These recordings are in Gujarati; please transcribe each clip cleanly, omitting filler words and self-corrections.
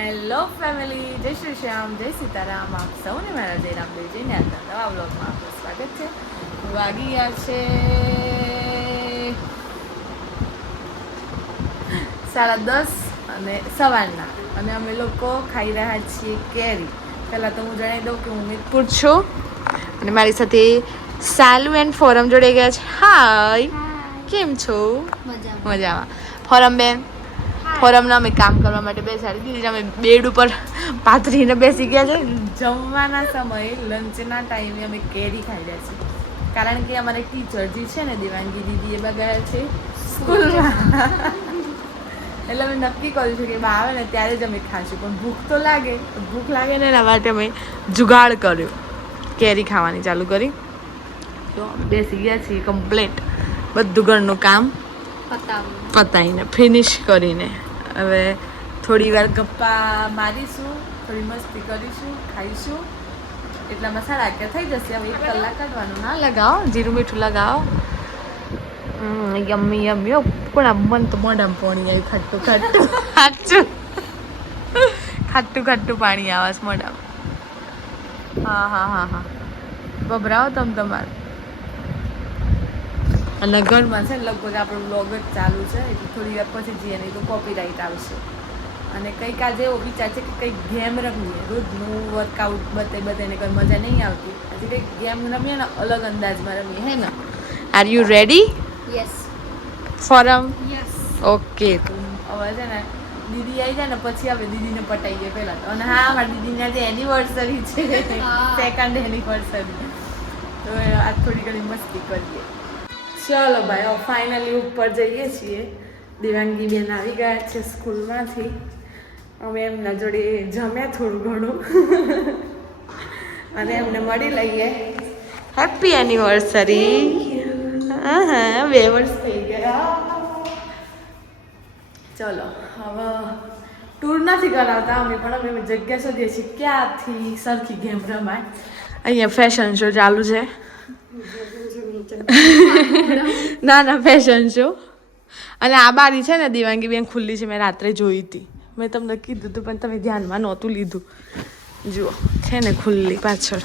હેલો ફેમિલી, જય શ્રી શ્યામ, જય સીતારામ. આપ સૌને મારા જયરામ દેવજીને આજના નવા બ્લોગમાં આપનું સ્વાગત છે. વાગી ગયા છે 10:30 અને સવારના, અને અમે લોકો ખાઈ રહ્યા છીએ કેરી. પહેલાં તો હું જણાવી દઉં કે હું મિતપુર છું અને મારી સાથે સાલુ એન્ડ ફોરમ જોડે ગયા છે. હાય, કેમ છો? મજામાં. ફોરમ બેન, ફોરમના અમે કામ કરવા માટે બેસાડી દીધી. અમે બેડ ઉપર પાથરીને બેસી ગયા છે. જમવાના સમયે લંચના ટાઈમે અમે કેરી ખાઈ રહ્યા છીએ, કારણ કે અમારે ટીચર જે છે ને દેવાંગી દીદી એ ગયા છે સ્કૂલમાં. એટલે અમે નક્કી કર્યું છે કે બા આવે ને ત્યારે જ અમે ખાશું, પણ ભૂખ તો લાગે. ભૂખ લાગે ને એના માટે અમે જુગાડ કર્યો, કેરી ખાવાની ચાલુ કરી. તો બેસી ગયા છીએ કમ્પ્લીટ, બધું ઘરનું કામ પતાવીને ફિનિશ કરીને. હવે થોડી વાર ગપ્પા મારીશું, થોડી મસ્તી કરીશું, ખાઈશું. એટલામાં 11:30 થઈ જશે. હવે 1 કલાક કાઢવાનું. ના લગાવો, જીરું મીઠું લગાવો. Yummy yummy. કોણ મન તો મોઢામાં પાણી આવ્યું, ખાટું ખાટું ખાટું ખાટું ખાટું પાણી આવે છે મોઢામાં. હા હા હા હા, ગભરાવો તમારે. અને ઘરમાં છે ને લગભગ આપણો બ્લોગ જ ચાલુ છે, એટલે થોડી વાર પછી જઈએ, નહીં તો કોપીરાઇટ આવશે. અને કંઈક આજે એવો વિચાર છે કે કંઈક ગેમ રમીએ. રોજનું વર્કઆઉટ બતાવીને કંઈ મજા નહીં આવતી. આજે કંઈક ગેમ રમીએ ને, અલગ અંદાજમાં રમીએ, હે ને? Are you ready? Yes. Forum? Yes. Okay. હવે છે ને દીદી આવી જાય ને પછી આપણે દીદીને પટાઈ ગઈ પહેલાં તો. અને હા, મારી દીદીની આજે એનિવર્સરી છે, 2nd એનિવર્સરી. તો આજ થોડી ઘણી મસ્તી કરીએ. ચાલો ભાઈ, હવે ફાઇનલી ઉપર જઈએ છીએ. દેવાંગી બેન આવી ગયા છે સ્કૂલમાંથી. અમે એમના જોડે જમ્યા થોડું ઘણું અને એમને મળી લઈએ. Happy anniversary. હા હા, 2 વર્ષ થઈ ગયા. ચલો, હવે ટૂર નથી કરાવતા અમે, પણ અમે જગ્યા શોધીએ છીએ ક્યાંથી સરખી ગેમ રમાય. અહીંયા ફેશન શો ચાલુ છે. ના ફેશન શો. અને આ બારી છે ને દેવાંગી બેન ખુલ્લી છે, મેં રાત્રે જોઈ હતી. મેં તમને કીધું હતું પણ તમે ધ્યાનમાં નહોતું લીધું. જુઓ છે ને ખુલ્લી પાછળ.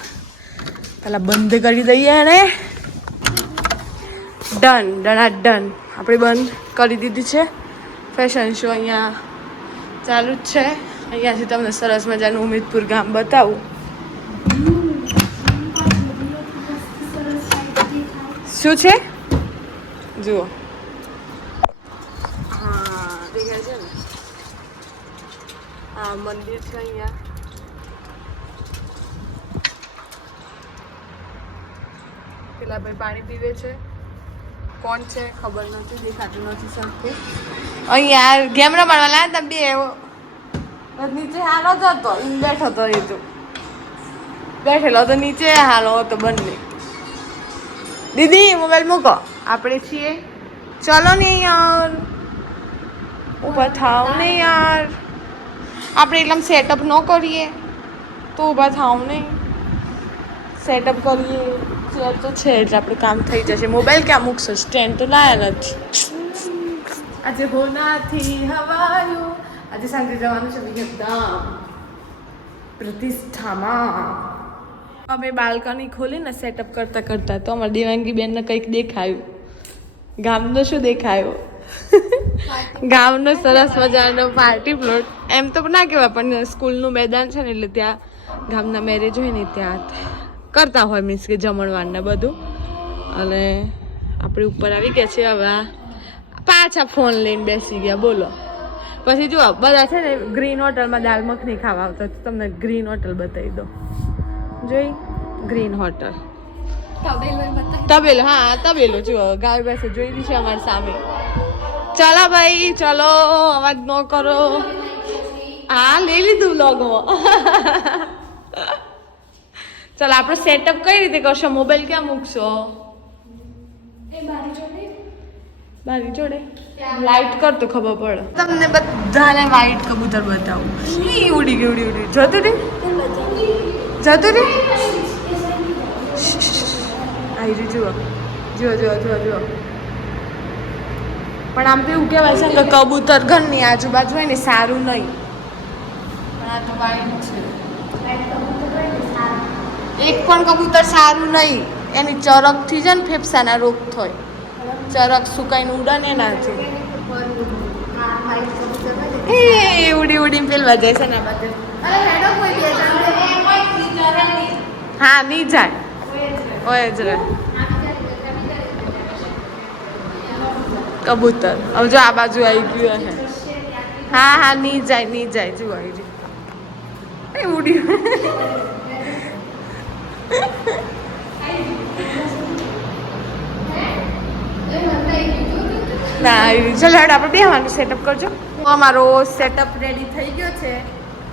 પેલા બંધ કરી દઈએ ને. Done done. આપણે બંધ કરી દીધી છે. ફેશન શો અહીંયા ચાલુ જ છે. અહીંયાથી તમને સરસ મજાનું ઉમેદપુર ગામ બતાવું. શું છે જુઓ. હા, દેખાય છે ને? હા, મંદિર છે અહીંયા. પેલા ભાઈ પાણી પીવે છે. કોણ છે ખબર નથી, દેખાતું નથી સરખું. અહીંયા ગેમ રમાડવા લાયા હતા બે. નીચે હાલો જ હતો, બેઠો હતો. એ તો બેઠેલો તો નીચે હાલો હતો બંને. દીદી મોબાઈલ મૂકો, આપણે છીએ. ચલો ને યાર, ઊભા થાવ ને યાર. આપણે એટલામ સેટઅપ ન કરીએ તો ઊભા થાવ નહીં. સેટઅપ કરીએ. ચેર તો છે એટલે આપણે કામ થઈ જશે. મોબાઈલ ક્યાં મૂકશો? સ્ટેન્ડ તો લાયા નથી. આજે હોનાથી હવાયું. આજે સાંજે જવાનું છે વિયતનામ પ્રતિષ્ઠામાં. અમે બાલ્કની ખોલીને સેટઅપ કરતા તો અમારી દેવાંગી બેનને કંઈક દેખાયું. ગામનો શું દેખાયો? ગામનો સરસ મજાનો પાર્ટી પ્લોટ. એમ તો ના કહેવાય, પણ સ્કૂલનું મેદાન છે ને, એટલે ત્યાં ગામના મેરેજ હોય ને ત્યાં કરતા હોય, મીન્સ કે જમણવારને બધું. અને આપણે ઉપર આવી ગયા છે. હવે પાછા ફોન લઈને બેસી ગયા, બોલો. પછી જુઓ બધા છે ને ગ્રીન હોટલમાં દાલ મખની ખાવા આવતા. તમને ગ્રીન હોટલ બતાવી દો. જોઈ, ગ્રીન હોટલ. તબેલો, હા તબેલો. જુઓ ગાય બેસે જોઈ દી છે અમારી સામે. ચાલો ભાઈ, ચલો, અવાજ ન કરો. હા, લઈ લીધું વ્લોગમાં. ચાલો, આપણે સેટઅપ કઈ રીતે કરશો? મોબાઈલ ક્યાં મૂકશો? બારી જોડે લાઈટ કર તો ખબર પડે. તમને બધાને વાઈટ કબૂતર બતાવું. ઉડી ગયું. જતું રે. આવી જુઓ. પણ આમ તો એવું કહેવાય છે કે કબૂતર ઘરની આજુબાજુ હોય ને સારું નહીં. આ તો વાઈટ છે. એક પણ કબૂતર સારું નહીં. એની ચરકથી છે ને ફેફસાના રોગ થાય. ચરક સુકાઈને ઉડે ને એનાથી. એ ઉડી ઉડીને પેલવા જાય છે ને આ બધે. હા નહીં જાય. ઓય જ રે કબૂતર. હવે જો આ બાજુ આવી ગયું હે. હા નહીં જાય જો આવી રહ્યું. એ ઉડી ના ચલો હેડ આપણે બેહવાનું સેટઅપ કરજો. અમારો સેટઅપ રેડી થઈ ગયો છે.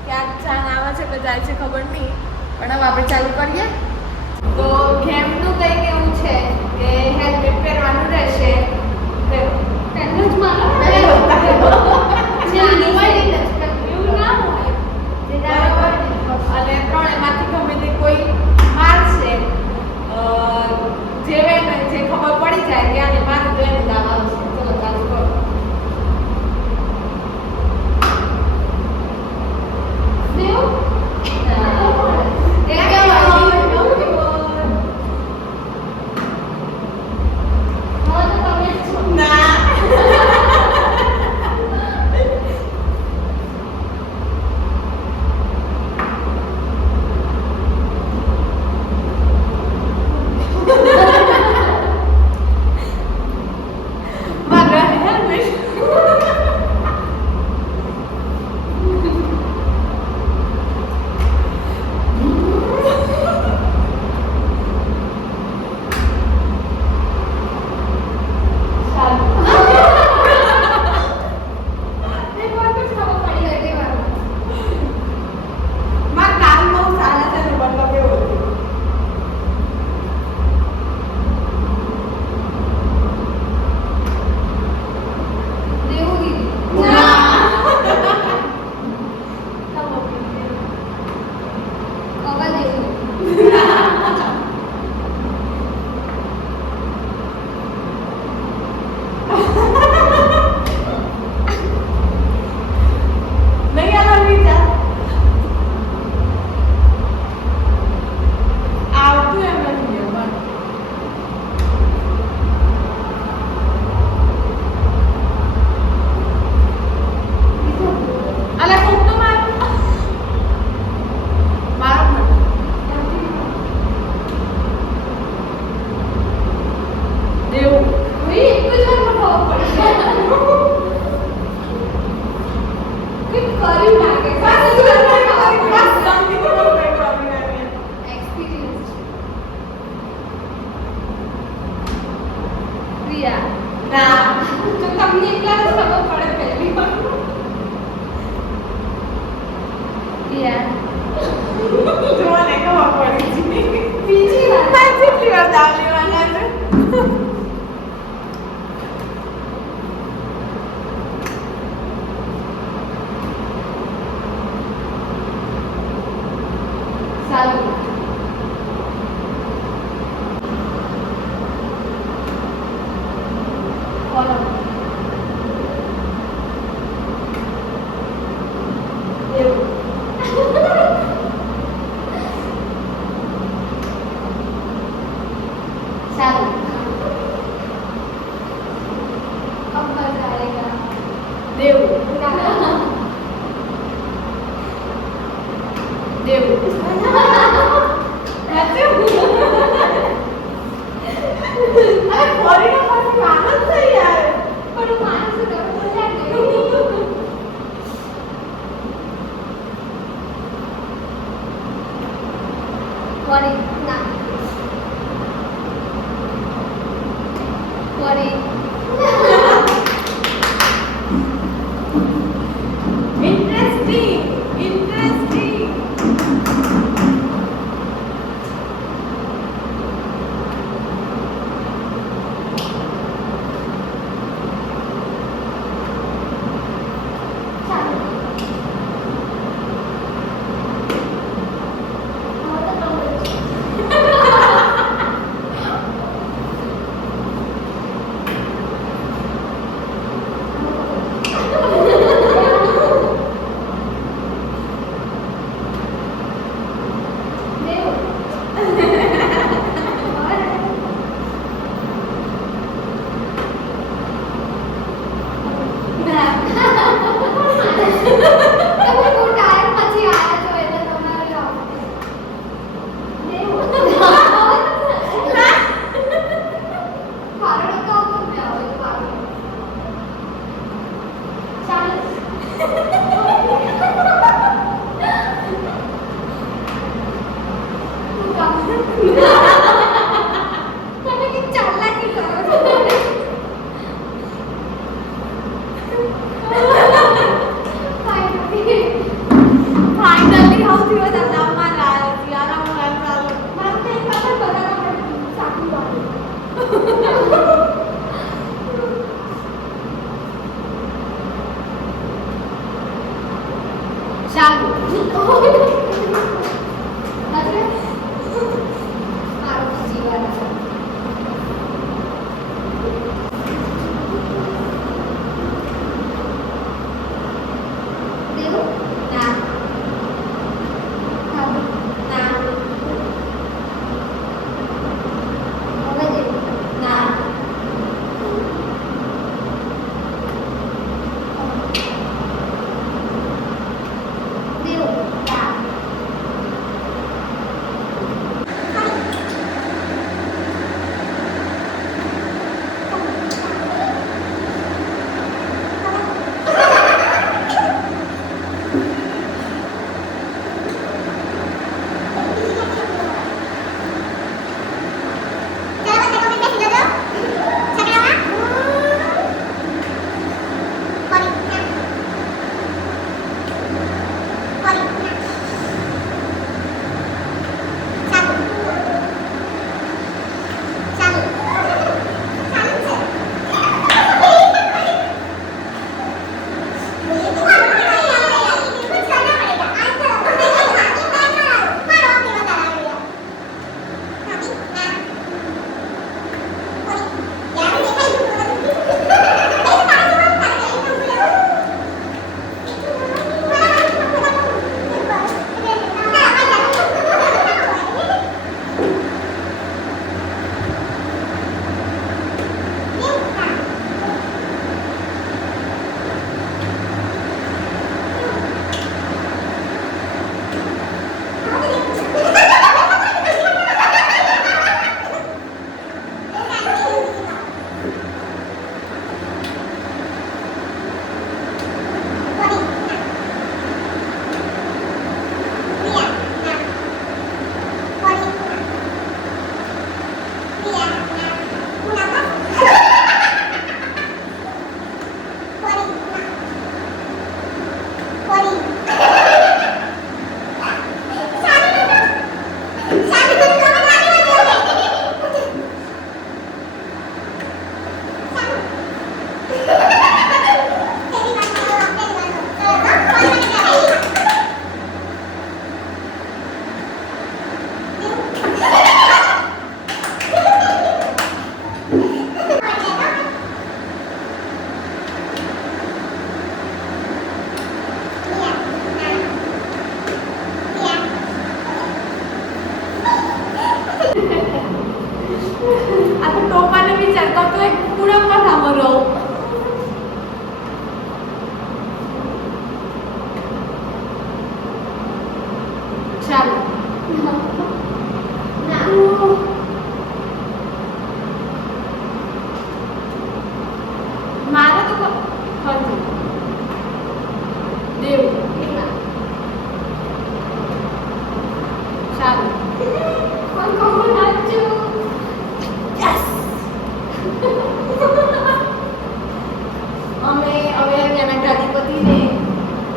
ક્યાંક ચાન આવે છે કે જાય છે ખબર નહીં, પણ હવે આપણે ચાલુ કરીએ. તો ગેમનું કંઈક એવું છે કે હેલ્મેટ પહેરવાનું રહેશે. પહેલું જ મારો અને ત્રણેયમાંથી ગમે તે કોઈ મારશે, જે ખબર પડી જાય કે આને મારું તો એને દાવ આવશે. ચલો ચાલુ કરો.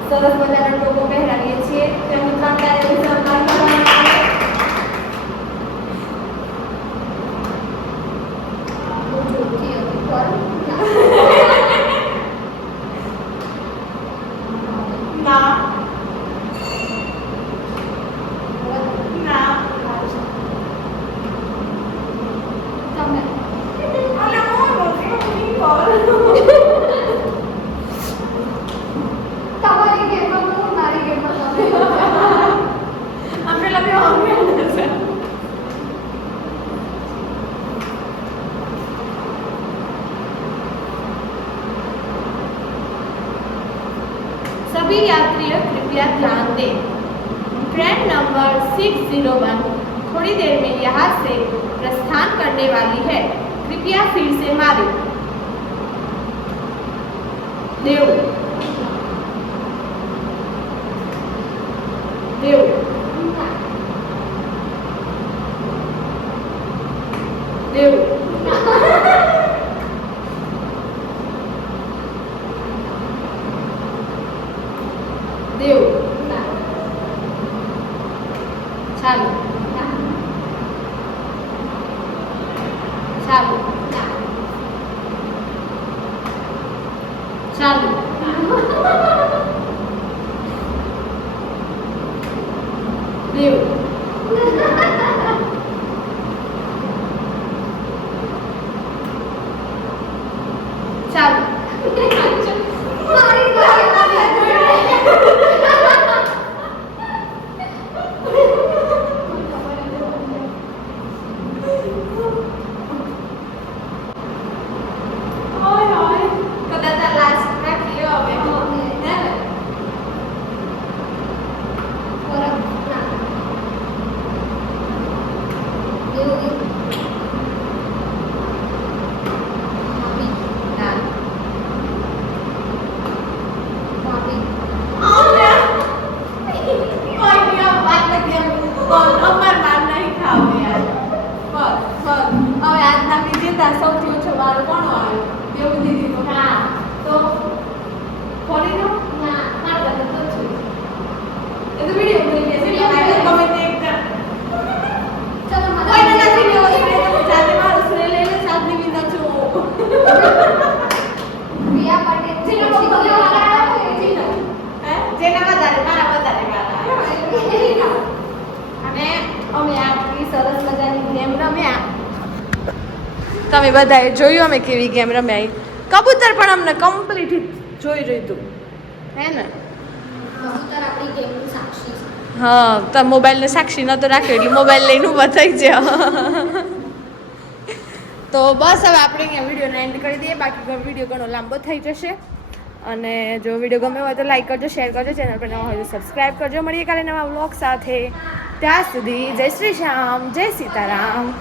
સરસ મજાના ટોપો પહેરાવીએ છીએ. તેનું 3 કાર્ય સન્માન કરવામાં આવે. ના सभी यात्रियों कृपया ध्यान दें. ट्रेन नंबर 601 थोड़ी देर में यहाँ से प्रस्थान करने वाली है. कृपया फिर से मारें. देव देव देव देव चालू चालू चालू સૌથી ઓછો વાર કોણ આવ્યો? એવું દીધી તો હા તો ફોડી નો ના મારા બધા તો છે એ તો વિડિયો કરી લે છે તમે તે એક ચલો મને કોઈ નથી લેવો છે તો જાતે મારું સુરે લઈ લે સાદની વિંદા છો પ્રિયા પટેલ જેનો પકડો વાળા છે જીનો હે જેના વધારે મારા વધારે વાળા અને અમે આટલી સરસ મજાની ગેમ રમ્યા. તમે બધાએ જોયું અમે કેવી ગેમ રમ્યા. કબૂતર પણ અમને કમ્પ્લીટ જોઈ રહ્યું હતું હે ને. કબૂતર આપણી ગેમનું સાક્ષી છે. હા તો મોબાઈલને સાક્ષી નતો રાખ્યો એટલે મોબાઈલ લઈને ઊભા થઈ ગયા. તો બસ હવે આપણે અહીંયા વિડીયોને એન્ડ કરી દઈએ. બાકી વિડીયો ઘણો લાંબો થઈ જશે. અને જો વિડીયો ગમે હોય તો લાઈક કરજો, શેર કરજો, ચેનલ પર નવા હોય તો સબસ્ક્રાઈબ કરજો. મળીએ કાલે નવા વ્લોગ સાથે. ત્યાં સુધી જય શ્રી શ્યામ, જય સીતારામ.